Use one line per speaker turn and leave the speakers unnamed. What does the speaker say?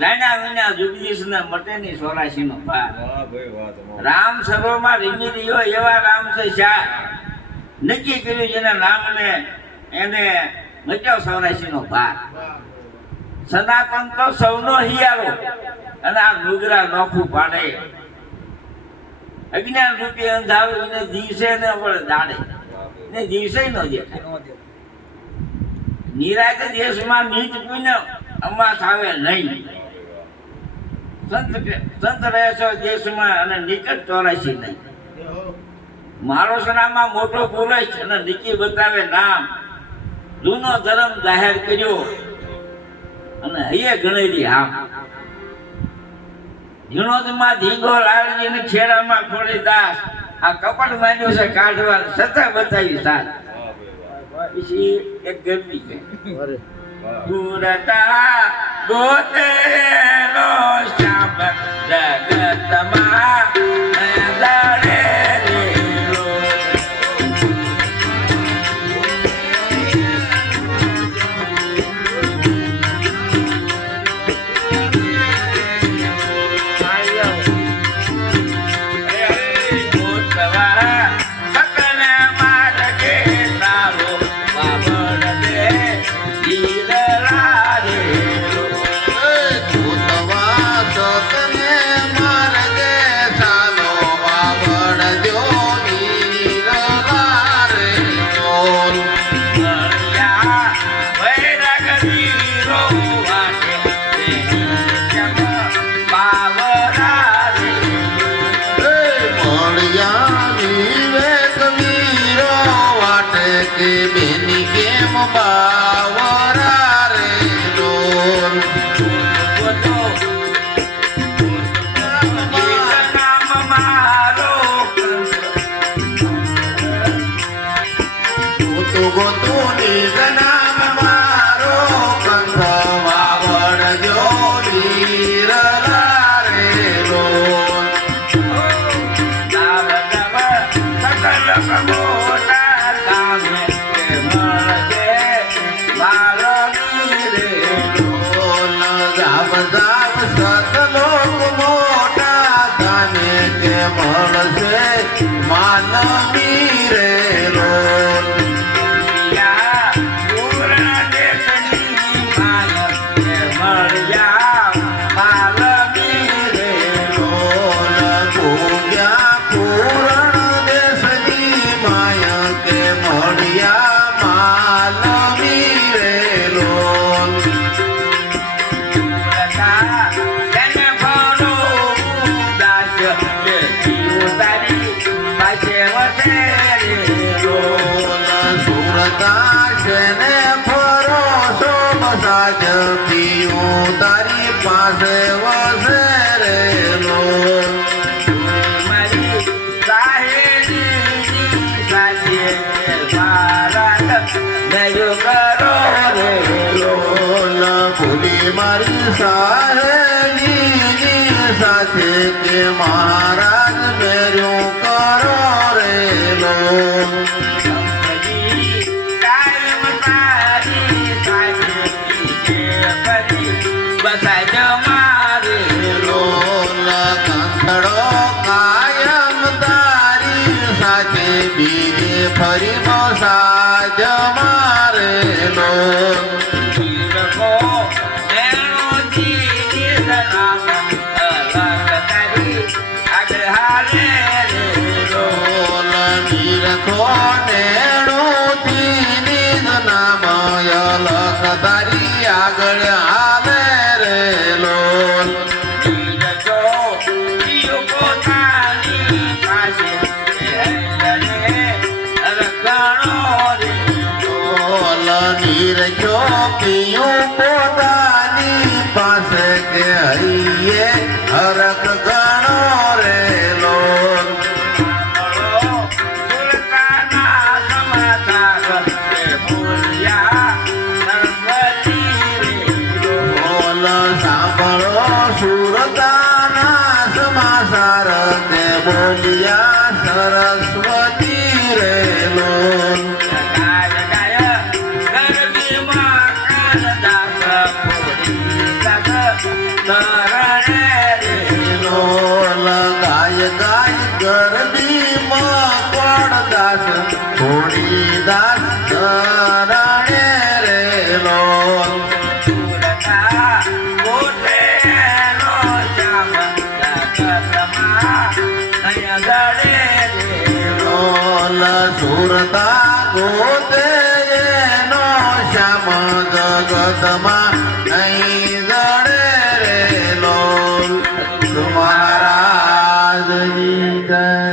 જાણ્યા વિના જુગદીશ ને મટેની સોરાશી નો પાર રામ સભામાં રીમી રહ્યો એવા રામ છે શાહ નક્કી કર્યું જેના નામને એને મચ્યો સોરાશી નો પાર. સનાતન તો સૌનો હિયારો અને આ નુગરા નોખું પાડે. અજ્ઞાન રૂપી અંધારું એને દિવસે ને વળે દાડે. ને દિવસે નો દેખાય નિરાજ દેશમાં નીચ પુણ્ય અમાસ આવે નહીં. સંત સંત રહે છો દેશમાં અને નિકટ ચોરાશી નહીં. મારો સનામાં મોટો પુરુષ અને નીકી બતાવે નામ. જૂનો ધર્મ જાહેર કર્યો અને હૈયે ગણેલી આમ. ઝીણોદમાં ધીંગો લાલજી ને ખેડામાં ખોડી દાસ. આ કપટ માંડ્યું છે કાઢવા છતાં બતાવી સાથ એક ગરમી છે. દૂરતા ગોતેલો શ્યામ જગતમાં
કે બેની સુરતાશને ફરો શોભસાજ પીયું તારી પાસે વસે રેલો
મારી કરો રેલો.
ભૂલી મારી સાહેબની સાથે કે મહારાજ નિજ સાજ અલખ તારી આગળ હાલે રેલો.
પાસે રખણો રેલો.
ઓલ નીરખ્યો પિયું પોતાની પાસે કે હૈયે હરક
ગાય ગાય
ગરબી મકોડ દાસ? થોડી દાસ
રાણે
રેલો સુરતા ગોતે નો શ્યામ જગતમાં.